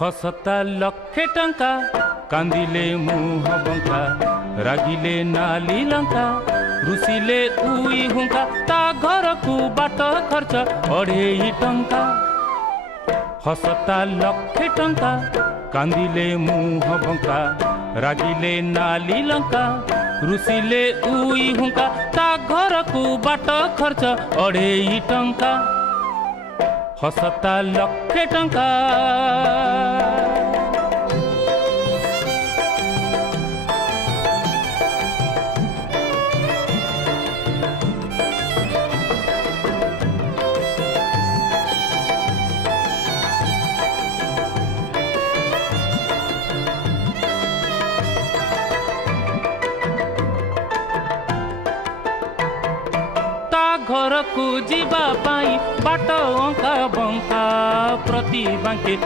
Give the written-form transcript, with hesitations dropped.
हसता लक्षे टंका कांदिले मुह बंका रागिले नाली लंका रुसिले उई हुंका ता घर को बाट खर्च 2.5 टंका। हसता लक्षे टंका कांदिले मुह बंका रागिले नाली लंका रुसिले उई हुंका ता घर को बाट खर्च 2.5 टंका। हसता लक्षे टंका घर को जीवा पाई बाट अंका बंका प्रति बांके